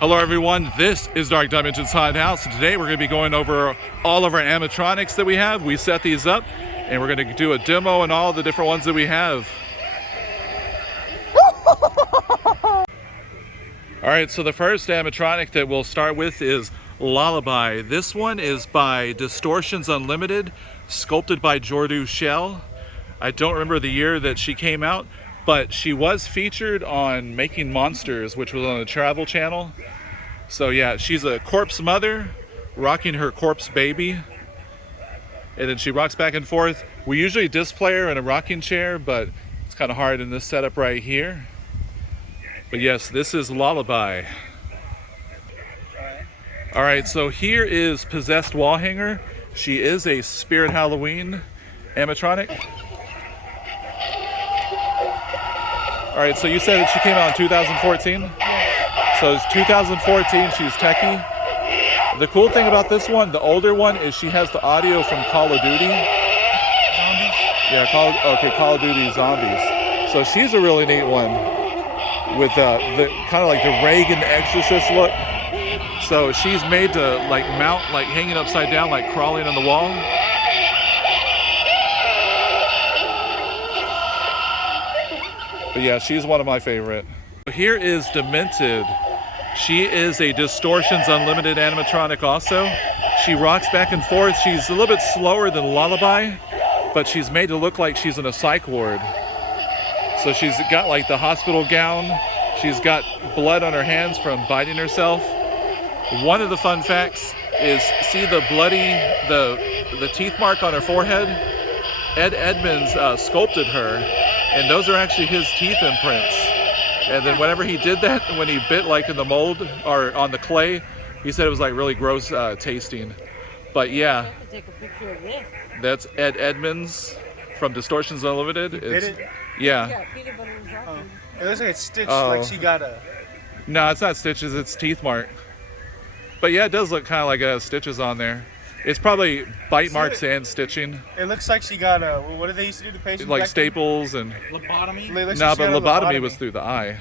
Hello everyone, this is Dark Dimensions Haunted House, and today we're going to be going over all of our animatronics that we have. We set these up, and we're going to do a demo on all the different ones that we have. Alright, so the first animatronic that we'll start with is Lullabi. This one is by Distortions Unlimited, sculpted by Jordu Shell. I don't remember the year that she came out, but she was featured on Making Monsters, which was on the Travel Channel. So yeah, she's a corpse mother rocking her corpse baby, and then she rocks back and forth. We usually display her in a rocking chair, but it's kind of hard in this setup right here. But yes, this is Lullabi. Alright, so here is Possessed Wallhanger. She is a Spirit Halloween animatronic. Alright, so you said that she came out in 2014? So it's 2014, she's techie. The cool thing about this one, the older one, is she has the audio from Call of Duty. Zombies? Yeah, Call of Duty Zombies. So she's a really neat one with the kind of like the Reagan Exorcist look. So she's made to like mount like hanging upside down, like crawling on the wall. But yeah, she's one of my favorite. Here is Demented. She is a Distortions Unlimited animatronic also. She rocks back and forth. She's a little bit slower than Lullabi, but she's made to look like she's in a psych ward. So she's got like the hospital gown. She's got blood on her hands from biting herself. One of the fun facts is, see the bloody, the teeth mark on her forehead? Ed Edmonds sculpted her, and those are actually his teeth imprints. And then whenever he did that, when he bit like in the mold or on the clay, he said it was like really gross tasting. But yeah, Take a picture of this. that's Ed Edmonds from Distortions Unlimited. Did it? Yeah. Peanut butter and chocolate. It looks like it's stitched, Oh. like she got a... No, it's not stitches, it's teeth mark. But yeah, it does look kind of like stitches on there. It's probably bite marks and stitching. It looks like she got a... What did they used to do to patients? Like back staples and... Lobotomy? then? It looks No, like she but got a lobotomy was through the eye.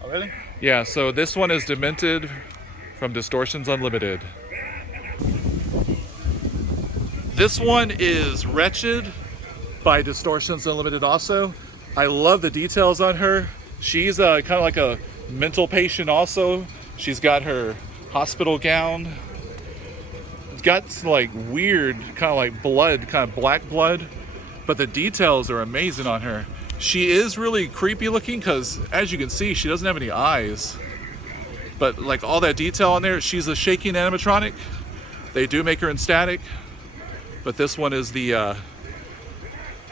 Oh, really? Yeah, so this one is Demented from Distortions Unlimited. This one is Wretched by Distortions Unlimited also. I love the details on her. She's kind of like a mental patient also. She's got her hospital gown. It's got some like weird kind of like blood, kind of black blood, but the details are amazing on her. She is really creepy looking because, as you can see, she doesn't have any eyes. But like all that detail on there, she's a shaking animatronic. They do make her in static, but this one is the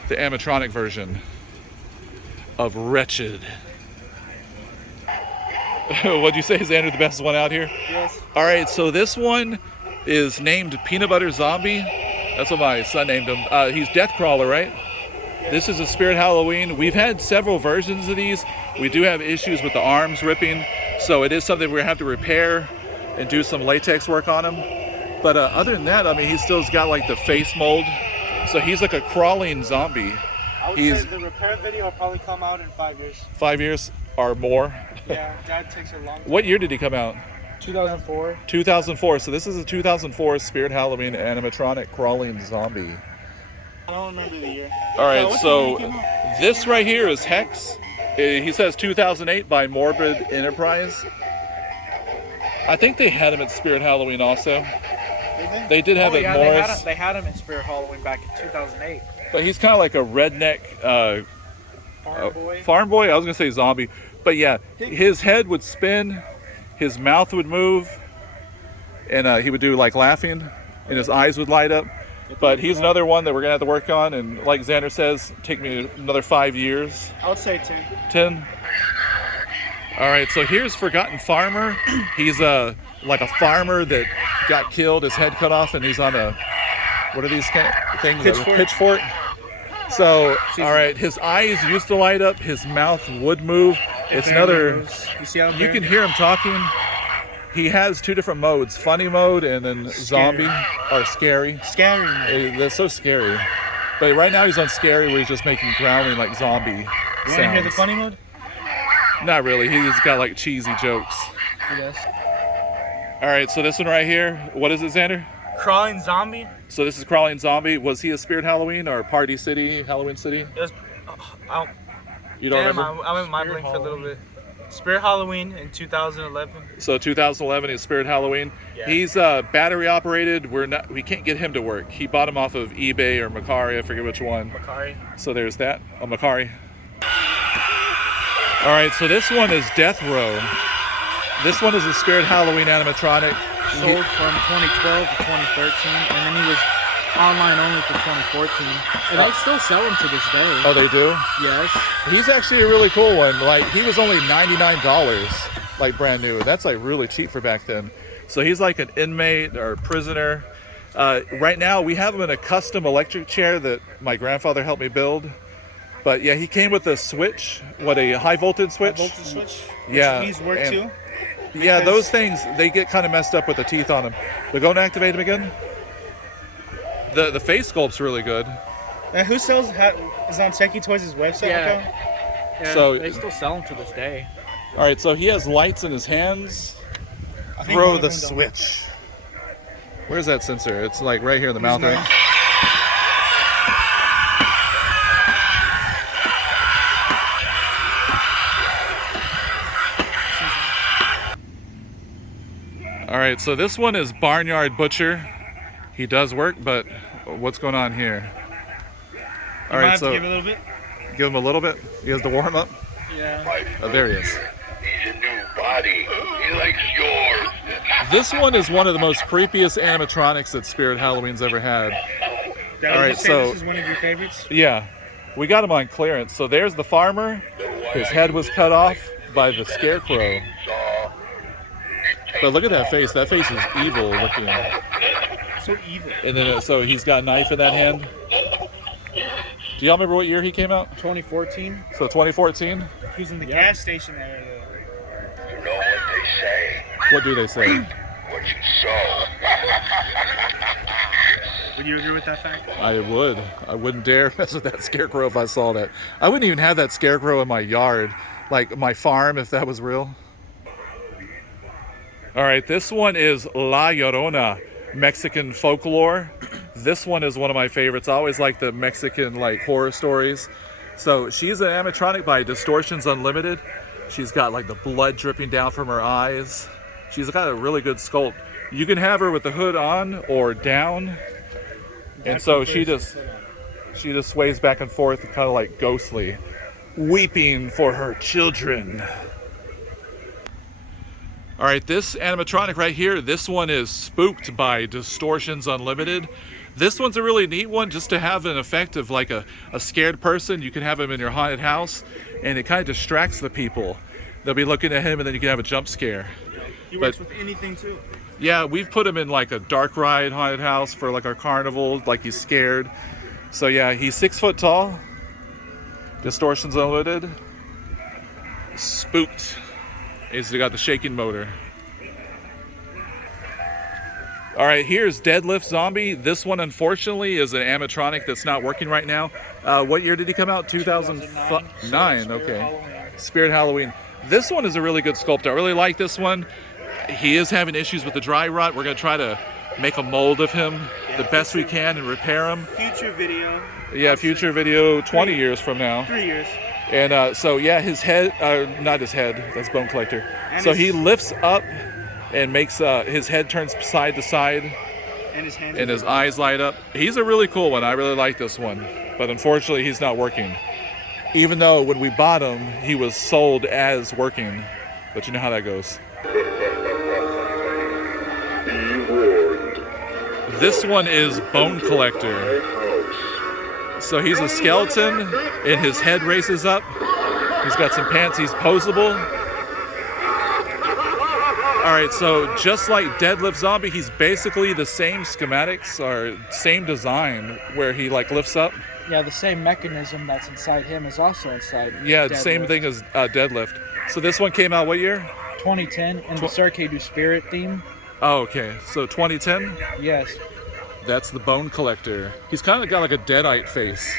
animatronic version of Wretched. What'd you say, Xander? The best one out here? Yes. All right, so this one is named Peanut Butter Zombie. That's what my son named him. He's Deathcrawler, right? This is a Spirit Halloween. We've had several versions of these. We do have issues with the arms ripping, so it is something we're gonna have to repair and do some latex work on him. But other than that, I mean, he still's got like the face mold, so he's like a crawling zombie. I would say the repair video will probably come out in 5 years. 5 years or more. Yeah, Dad takes a long time. What year did he come out? 2004. 2004. So this is a 2004 Spirit Halloween animatronic crawling zombie. I don't remember the year. All right, what's so the year it came out? this right here is Hex. He says 2008 by Morbid Enterprise. I think they had him at Spirit Halloween also. They did have it at Morris. They had him in Spirit Halloween back in 2008. But he's kind of like a redneck farm boy. I was gonna say zombie, but yeah, his head would spin, his mouth would move, and he would do like laughing, and his eyes would light up. But he's another one that we're gonna have to work on, and like Xander says, take me another 5 years. I would say 10. 10. All right, so here's Forgotten Farmer. He's like a farmer that got killed, his head cut off, and he's on a, what are these things? Pitchfork. Pitchfork. So, all right, his eyes used to light up, his mouth would move. It's another, You see how you can hear him talking. He has two different modes, funny mode and then zombie, or scary. Scary mode. That's so scary. But right now he's on scary where he's just making growling like zombie You want to sounds. hear the funny mode? Not really, he's got like cheesy jokes. Yes. All right, so this one right here, what is it, Xander? Crawling zombie. So this is Crawling Zombie. Was he a Spirit Halloween or Party City, Halloween City? It was. I, You don't damn, remember? I went mind blank for a little bit. Spirit Halloween in 2011. So 2011 is Spirit Halloween. Yeah. He's battery operated. We can't get him to work. He bought him off of eBay or Macari, I forget which one. Macari. So there's that. Oh, Macari. All right, so this one is Death Row. This one is a Spirit Halloween animatronic. Sold from 2012 to 2013, and then he was online only for 2014. And they still sell them to this day. Oh, they do? Yes. He's actually a really cool one. Like, he was only $99, like brand new. That's like really cheap for back then. So he's like an inmate or prisoner. Right now, we have him in a custom electric chair that my grandfather helped me build. But yeah, he came with a switch. What, a high voltage switch? Voltage switch. Yeah. Which needs work and- too. Yeah, those things, they get kind of messed up with the teeth on them. But go and activate them again. The face sculpt's really good. And who sells is on Techie Toys' website? Yeah. Yeah, So- they still sell them to this day. All right, so he has lights in his hands. I think Throw one of the them don't. switch. Where's that sensor? It's like right here in the mouth, mouth. right? All right, so this one is Barnyard Butcher. He does work, but what's going on here? All Might right, have to so give it a little bit. give him a little bit. He has to warm up. Yeah. Oh, there he is. He's a new body. He likes yours. This one is one of the most creepiest animatronics that Spirit Halloween's ever had. That All right, would you say so- this is one of your favorites? Yeah, we got him on clearance. So there's the farmer. His head was cut off by the scarecrow. But look at that face. That face is evil looking. So evil. And then so he's got a knife in that hand. Do y'all remember what year he came out? 2014. So 2014. He was in the gas station area. You know what they say. What do they say? What you sow. Would you agree with that fact? I would. I wouldn't dare mess with that scarecrow if I saw that. I wouldn't even have that scarecrow in my yard, like my farm, if that was real. All right, this one is La Llorona, Mexican folklore. This one is one of my favorites. I always like the Mexican horror stories. So she's an animatronic by Distortions Unlimited. She's got like the blood dripping down from her eyes. She's got a really good sculpt. You can have her with the hood on or down. And so she just sways back and forth, kind of like ghostly, weeping for her children. All right, this animatronic right here, this one is Spooked by Distortions Unlimited. This one's a really neat one just to have an effect of like a scared person. You can have him in your haunted house and it kind of distracts the people. They'll be looking at him and then you can have a jump scare. He works with anything too. Yeah, we've put him in like a dark ride haunted house for like our carnival, like he's scared. So yeah, he's 6 foot tall. Distortions Unlimited. Spooked. He's got the shaking motor. All right, here's Deadlift Zombie. This one, unfortunately, is an animatronic that's not working right now. What year did he come out? 2009. Okay. Spirit Halloween. This one is a really good sculpt. I really like this one. He is having issues with the dry rot. We're going to try to make a mold of him the best we can and repair him. Future video. Yeah, future video 20 years from now. 3 years. And so yeah, his head, not his head, that's Bone Collector. And so his- he lifts up and makes his head turns side to side And his hands. and his eyes light up. He's a really cool one. I really like this one. But unfortunately, he's not working. Even though when we bought him, he was sold as working. But you know how that goes. This one is Bone Collector. So he's a skeleton and his head raises up. He's got some pants, he's posable. All right, so just like Deadlift Zombie, he's basically the same schematics or same design where he like lifts up. Yeah, the same mechanism that's inside him is also inside. Yeah, the same Deadlift. thing as Deadlift. So this one came out what year? 2010 in the Cirque du Spirit theme. Oh, okay. So 2010? Yes. That's the Bone Collector. He's kind of got like a Deadite face,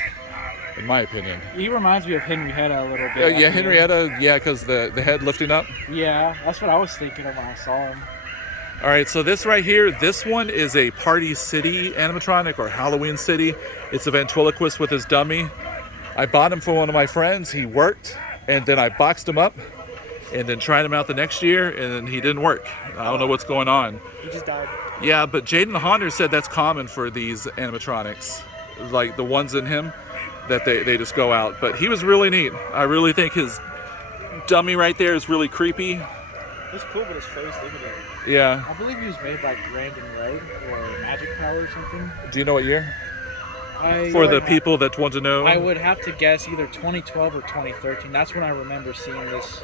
in my opinion. He reminds me of Henrietta a little bit. Yeah, Henrietta, yeah, because the head lifting up. Yeah, that's what I was thinking of when I saw him. All right, so this right here, this one is a Party City animatronic or Halloween City. It's a ventriloquist with his dummy. I bought him for one of my friends. He worked, and then I boxed him up and then tried him out the next year, and then he didn't work. I don't know what's going on. He just died. Yeah, but Jaden Honner said that's common for these animatronics, like the ones in him, that they just go out. But he was really neat. I really think his dummy right there is really creepy. It's cool, but his face, look at it. Yeah. I believe he was made by Brandon Road or Magic Power or something. Do you know what year? I For the people that want to know. I would have to guess either 2012 or 2013. That's when I remember seeing this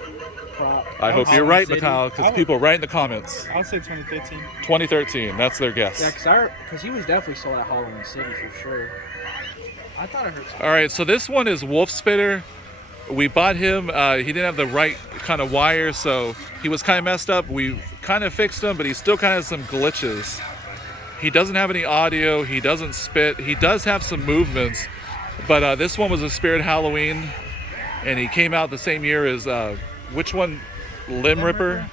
prop. I hope you're right, City. Mikhail, because people write in the comments. I'll say 2015. 2013, that's their guess. Yeah, because he was definitely sold at Halloween City for sure. I thought I heard something. All right, so this one is Wolf Spitter. We bought him. He didn't have the right kind of wire, so he was kind of messed up. We kind of fixed him, but he still kind of has some glitches. He doesn't have any audio. He doesn't spit. He does have some movements, but this one was a Spirit Halloween, and he came out the same year as which one? Limb Ripper?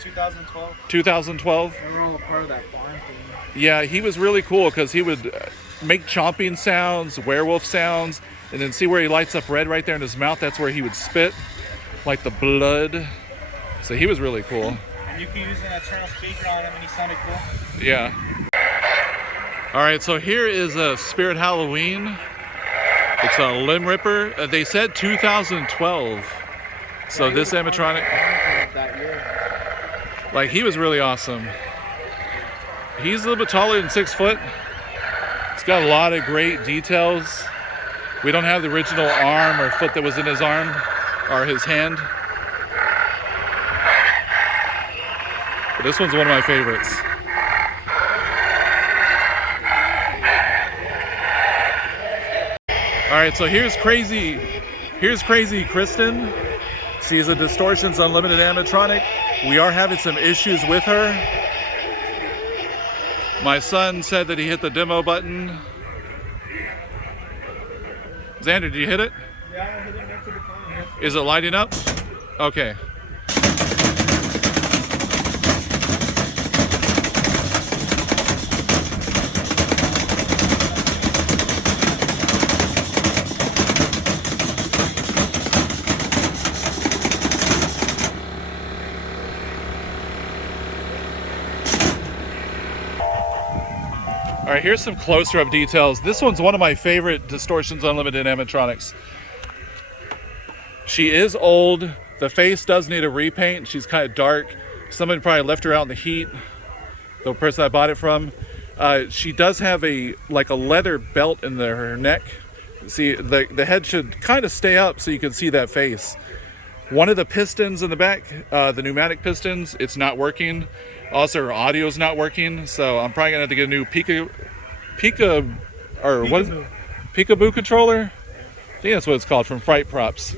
2012. 2012. They were all a part of that barn thing. Yeah, he was really cool because he would make chomping sounds, werewolf sounds, and then see where he lights up red right there in his mouth. That's where he would spit, like the blood. So he was really cool. And you can use an external speaker on him and he sounded cool. Yeah. All right, so here is a Spirit Halloween. It's a Limb Ripper. They said 2012. So this animatronic, That year. like, he was really awesome. He's a little bit taller than 6 foot. It's got a lot of great details. We don't have the original arm or foot that was in his arm or his hand. But this one's one of my favorites. All right, so here's crazy Kristen. She's a Distortions Unlimited animatronic. We are having some issues with her. My son said that he hit the demo button. Xander, did you hit it? Yeah, I hit it next to the phone. Is it lighting up? Okay. All right, here's some closer up details. This one's one of my favorite Distortions Unlimited animatronics. She is old. The face does need a repaint. She's kind of dark. Somebody probably left her out in the heat. The person I bought it from. She does have a leather belt in her neck. See, the head should kind of stay up so you can see that face. One of the pistons in the back, the pneumatic pistons, it's not working. Also, her audio's not working, so I'm probably gonna have to get a new Peekaboo controller. I think that's what it's called, from Fright Props.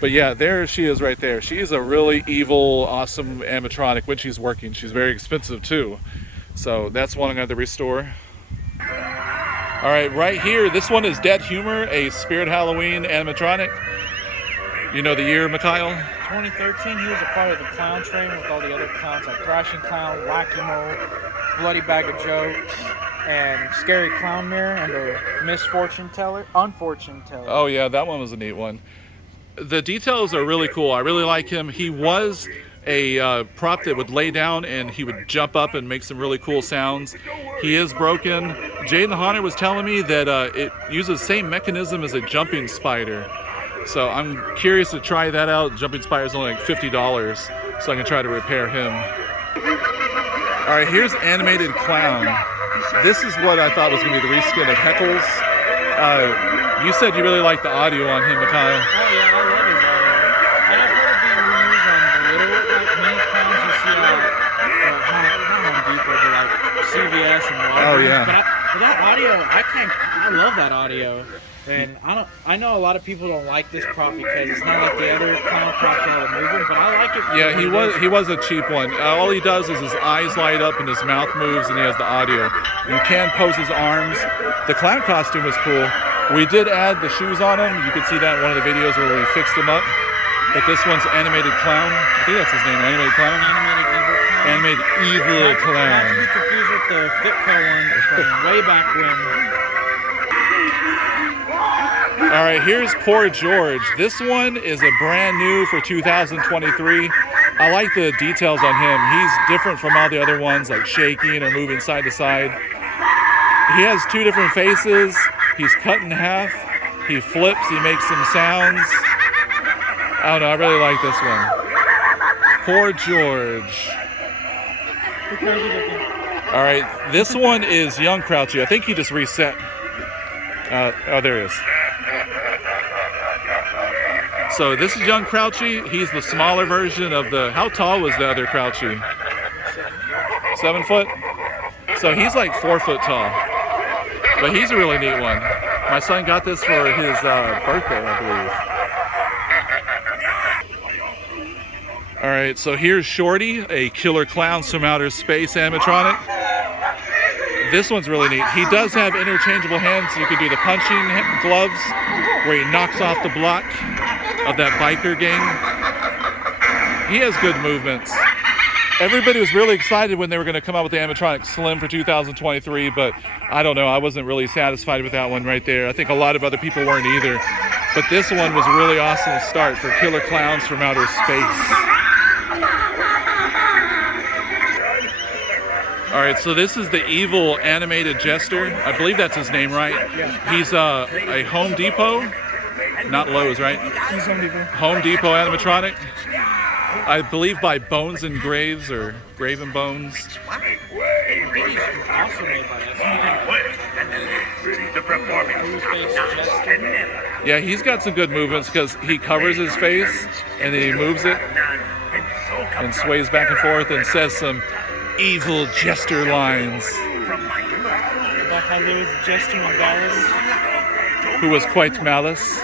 But yeah, there she is right there. She is a really evil, awesome animatronic when she's working. She's very expensive too. So that's one I'm gonna have to restore. All right, right here, this one is Dead Humor, a Spirit Halloween animatronic. You know the year, Mikhail? 2013, he was a part of the clown train with all the other clowns like Thrashing Clown, Wacky Mo, Bloody Bag of Jokes, and Scary Clown Mirror, and the Unfortune Teller. Oh yeah, that one was a neat one. The details are really cool. I really like him. He was a prop that would lay down and he would jump up and make some really cool sounds. He is broken. Jaden Honner was telling me that it uses the same mechanism as a jumping spider. So I'm curious to try that out. Jumping spider is only like $50, so I can try to repair him. All right, here's Animated Clown. This is what I thought was going to be the reskin of Heckles. You said you really liked the audio on him, Mikhail. Oh yeah, I love his audio. And I've heard it being reused on the little mini clowns you see not Home Depot, but like CVS and Walgreens. Oh yeah. But that audio, I love that audio. And I know a lot of people don't like this prop because it's not like the other clown props that have a movement, but I like it. Yeah, he was a cheap one. All he does is his eyes light up and his mouth moves and he has the audio. You can pose his arms. The clown costume was cool. We did add the shoes on him. You can see that in one of the videos where we fixed him up. But this one's Animated Clown. I think that's his name, Animated Clown. Animated Evil Clown. Animated evil Not to clown. be confused with the Fitco one from way back when. All right, here's Poor George. This one is a brand new for 2023. I like the details on him. He's different from all the other ones, like shaking or moving side to side. He has two different faces. He's cut in half. He flips. He makes some sounds. I don't know. I really like this one. Poor George. All right, this one is Young Crouchy. I think he just reset. Oh, there he is. So this is Young Crouchy. He's the smaller version of the. How tall was the other Crouchy? 7 foot. So he's like 4 foot tall. But he's a really neat one. My son got this for his birthday, I believe. All right, so here's Shorty, a killer clowns from outer space animatronic. This one's really neat. He does have interchangeable hands. You can do the punching gloves where he knocks off the block of that biker gang. He has good movements. Everybody was really excited when they were going to come out with the Animatronic Slim for 2023, but I don't know. I wasn't really satisfied with that one right there. I think a lot of other people weren't either. But this one was a really awesome to start for killer clowns from outer space. All right, so this is the evil animated Jester. I believe that's his name, right? Yeah. He's a Home Depot, not Lowe's, right? He's Home Depot. Home Depot animatronic. I believe by Bones and Graves or Grave and Bones. Also made by us. Yeah, he's got some good movements because he covers his face and then he moves it and sways back and forth and says some evil Jester lines. About how there was a Jester in Dallas. Who was quite malice.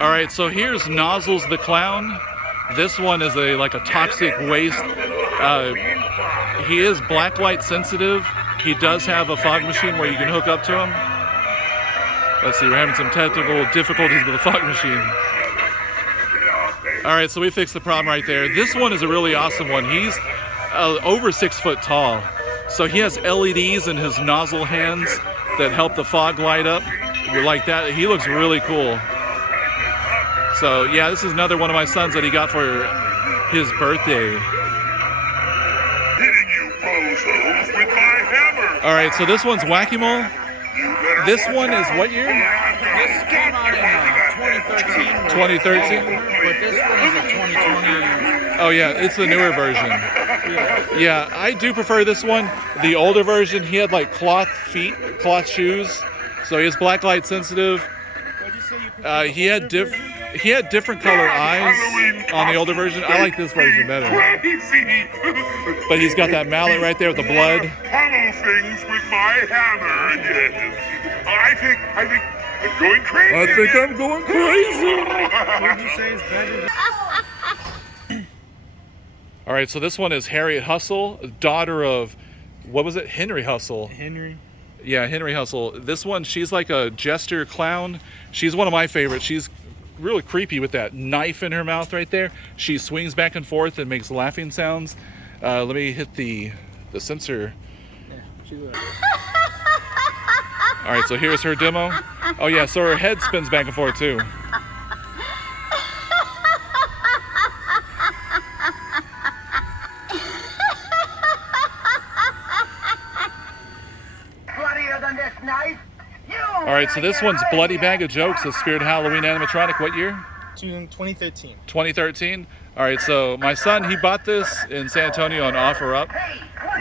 All right, so here's Nozzles the Clown. This one is like a toxic waste. He is blacklight sensitive. He does have a fog machine where you can hook up to him. Let's see, we're having some technical difficulties with the fog machine. All right, so we fixed the problem right there. This one is a really awesome one. He's over 6 foot tall. So he has LEDs in his nozzle hands that help the fog light up. You like that? He looks really cool. So yeah, this is another one of my sons that he got for his birthday. Hitting you bozos with my hammer. All right, so this one's Whack-A-Mole. This one is what year? This came out in 2013. 2013? But this one is a 2020. Oh yeah, it's the newer version. Yeah, I do prefer this one. The older version, he had like cloth feet, cloth shoes. So he is blacklight sensitive. He had different color eyes on the older version. I like this version better. But he's got that mallet right there with the blood. Pummel things with my hammer. Yes. I think I'm going crazy. I think I'm going crazy. What did you say is better? All right, so this one is Harriet Hustle, daughter of, what was it? Henry Hustle. Henry. Yeah, Henry Hustle. This one, she's like a Jester clown. She's one of my favorites. She's really creepy with that knife in her mouth right there. She swings back and forth and makes laughing sounds. Let me hit the sensor. Yeah, she's good. All right, so here's her demo. Oh yeah, so her head spins back and forth too. All right, so this one's Bloody Bag of Jokes, the Spirit Halloween Animatronic. What year? 2013. 2013. All right, so my son, he bought this in San Antonio on OfferUp.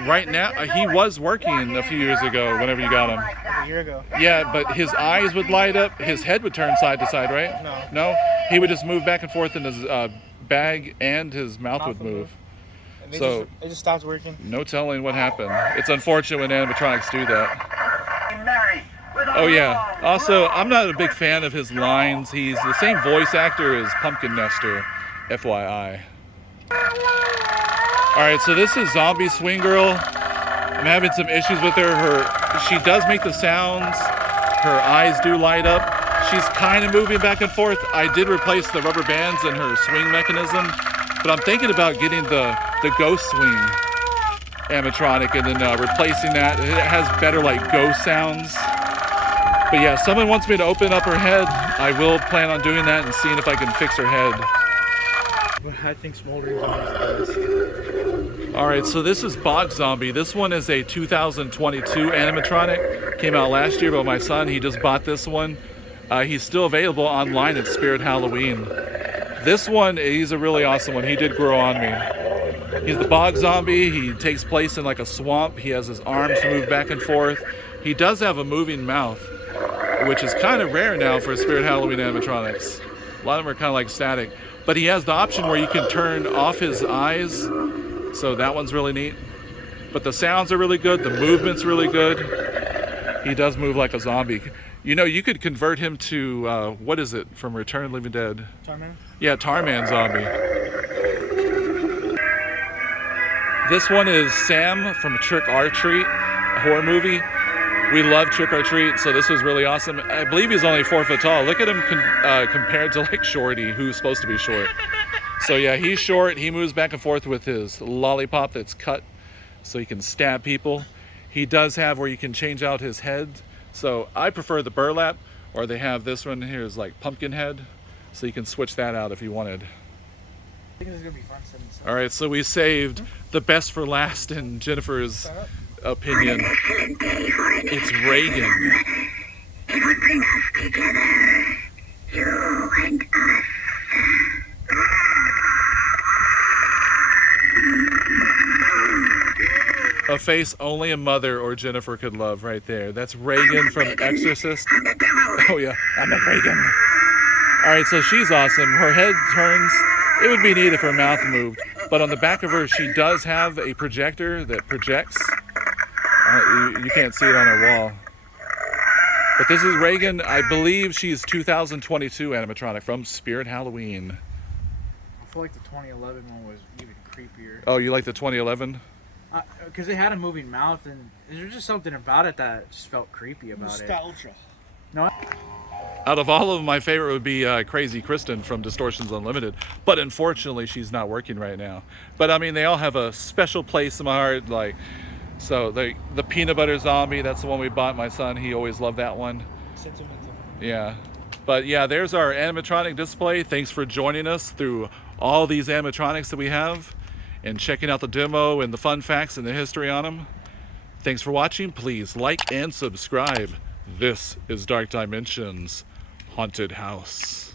Right now, he was working a few years ago whenever you got him. A year ago. Yeah, but his eyes would light up, his head would turn side to side, right? No. No? He would just move back and forth in his bag and his mouth would move. And So- it just stopped working. No telling what happened. It's unfortunate when animatronics do that. Oh yeah. Also, I'm not a big fan of his lines. He's the same voice actor as Pumpkin Nester, FYI. All right, so this is Zombie Swing Girl. I'm having some issues with her. She does make the sounds. Her eyes do light up. She's kind of moving back and forth. I did replace the rubber bands in her swing mechanism, But I'm thinking about getting the ghost swing animatronic and then replacing that. It has better like ghost sounds. But yeah, someone wants me to open up her head. I will plan on doing that and seeing if I can fix her head. I think Smoldering Zombie's the best. All right, so this is Bog Zombie. This one is a 2022 animatronic. Came out last year, but my son, he just bought this one. He's still available online at Spirit Halloween. This one, he's a really awesome one. He did grow on me. He's the Bog Zombie. He takes place in like a swamp. He has his arms move back and forth. He does have a moving mouth, which is kind of rare now for Spirit Halloween animatronics. A lot of them are kind of like static. But he has the option where you can turn off his eyes. So that one's really neat. But the sounds are really good. The movement's really good. He does move like a zombie. You know, you could convert him to, what is it from Return of the Living Dead? Tarman? Yeah, Tarman Zombie. This one is Sam from Trick or Treat, a horror movie. We love Trick or Treat, so this was really awesome. I believe he's only 4 foot tall. Look at him compared to like Shorty, who's supposed to be short. So yeah, he's short. He moves back and forth with his lollipop that's cut so he can stab people. He does have where you can change out his head. So I prefer the burlap, or they have this one here is like pumpkin head. So you can switch that out if you wanted. I think this is gonna be fun. All right, so we saved the best for last in Jennifer's opinion. It's Reagan. It would bring us together, you and us. A face only a mother or Jennifer could love right there. That's Reagan from Exorcist. Oh yeah, I'm a Reagan. All right, so she's awesome. Her head turns. It would be neat if her mouth moved. But on the back of her, she does have a projector that projects. You can't see it on her wall. But this is Reagan. I believe she's 2022 animatronic from Spirit Halloween. I feel like the 2011 one was even creepier. Oh, you like the 2011? Because it had a moving mouth, and there's just something about it that just felt creepy about Nostalgia. it. No. Out of all of them, my favorite would be Crazy Kristen from Distortions Unlimited. But unfortunately, she's not working right now. But I mean, they all have a special place in my heart. Like, so the peanut butter zombie, that's the one we bought my son. He always loved that one. Sentimental. Yeah. But yeah, there's our animatronic display. Thanks for joining us through all these animatronics that we have and checking out the demo and the fun facts and the history on them. Thanks for watching. Please like and subscribe. This is Dark Dimensions Haunted House.